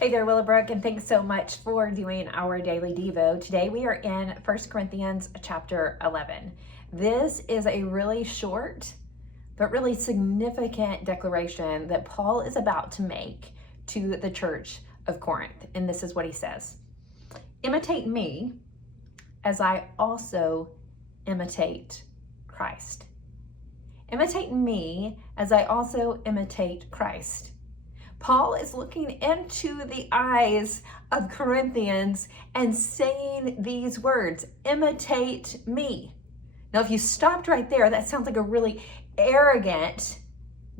Hey there, Willowbrook, and thanks so much for doing our daily Devo. Today we are in 1 Corinthians chapter 11. This is a really short but really significant declaration that Paul is about to make to the church of Corinth. And this is what he says: imitate me as I also imitate Christ. Imitate me as I also imitate Christ. Paul is looking into the eyes of Corinthians and saying these words, imitate me. Now, if you stopped right there, that sounds like a really arrogant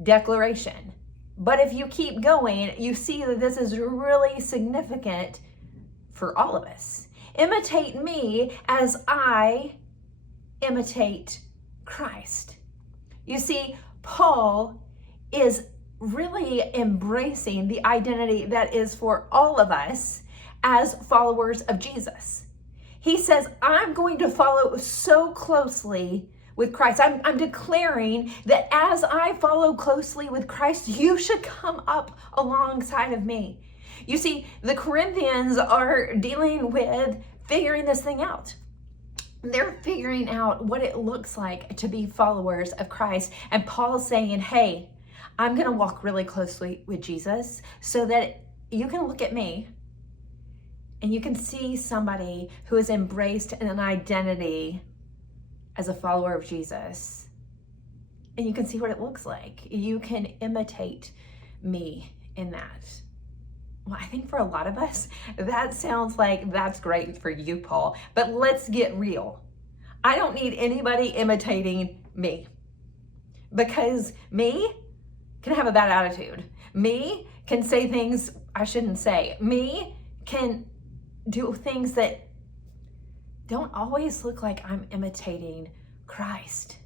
declaration. But if you keep going, you see that this is really significant for all of us. Imitate me as I imitate Christ. You see, Paul is really embracing the identity that is for all of us as followers of Jesus. He says, I'm going to follow so closely with Christ. I'm declaring that as I follow closely with Christ, you should come up alongside of me. You see, the Corinthians are dealing with figuring this thing out. They're figuring out what it looks like to be followers of Christ. And Paul's saying, hey, I'm going to walk really closely with Jesus so that you can look at me and you can see somebody who has embraced an identity as a follower of Jesus. And you can see what it looks like. You can imitate me in that. Well, I think for a lot of us, that sounds like that's great for you, Paul. But let's get real. I don't need anybody imitating me, because me can have a bad attitude. Me can say things I shouldn't say. Me can do things that don't always look like I'm imitating Christ.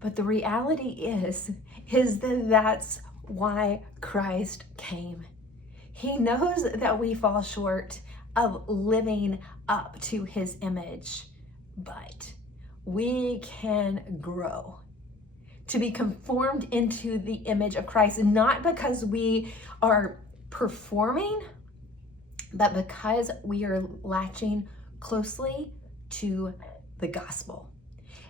But the reality is that that's why Christ came. He knows that we fall short of living up to his image, but we can grow to be conformed into the image of Christ, not because we are performing, but because we are latching closely to the gospel.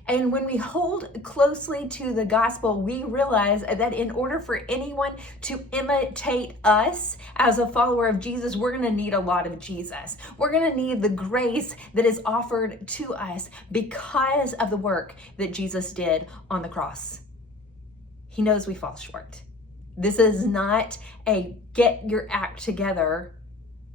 And when we hold closely to the gospel, we realize that in order for anyone to imitate us as a follower of Jesus, we're going to need a lot of Jesus. We're going to need the grace that is offered to us because of the work that Jesus did on the cross. He knows we fall short. This is not a get your act together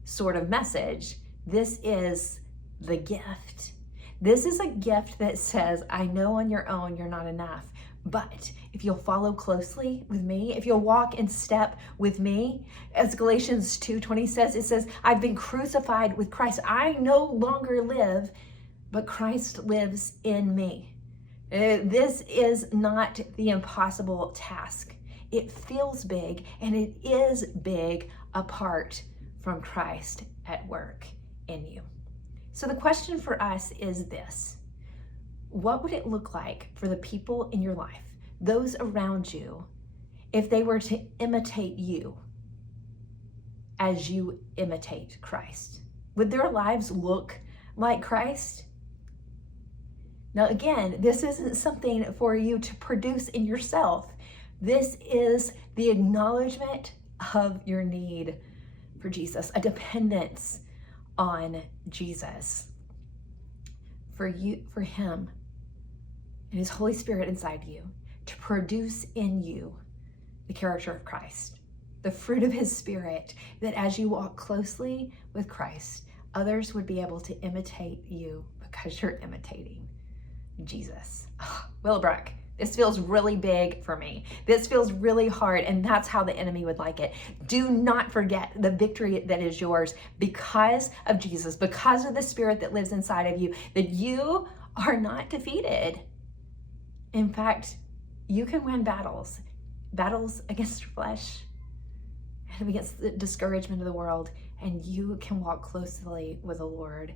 sort of message. This is the gift. This is a gift that says, I know on your own you're not enough, but if you'll follow closely with me, if you'll walk in step with me, as Galatians 2:20 says, it says, I've been crucified with Christ. I no longer live, but Christ lives in me. This is not the impossible task. It feels big, and it is big apart from Christ at work in you. So the question for us is this: what would it look like for the people in your life, those around you, if they were to imitate you as you imitate Christ? Would their lives look like Christ? Now, again, this isn't something for you to produce in yourself. This is the acknowledgement of your need for Jesus, a dependence on Jesus, for him and his Holy Spirit inside you to produce in you the character of Christ, the fruit of his Spirit, that as you walk closely with Christ, others would be able to imitate you because you're imitating Jesus. Oh, Willowbrook, this feels really big for me. This feels really hard, and that's how the enemy would like it. Do not forget the victory that is yours because of Jesus, because of the Spirit that lives inside of you, that you are not defeated. In fact, you can win battles against your flesh and against the discouragement of the world, and you can walk closely with the Lord,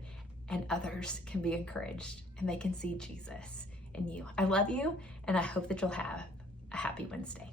and others can be encouraged and they can see Jesus in you. I love you, and I hope that you'll have a happy Wednesday.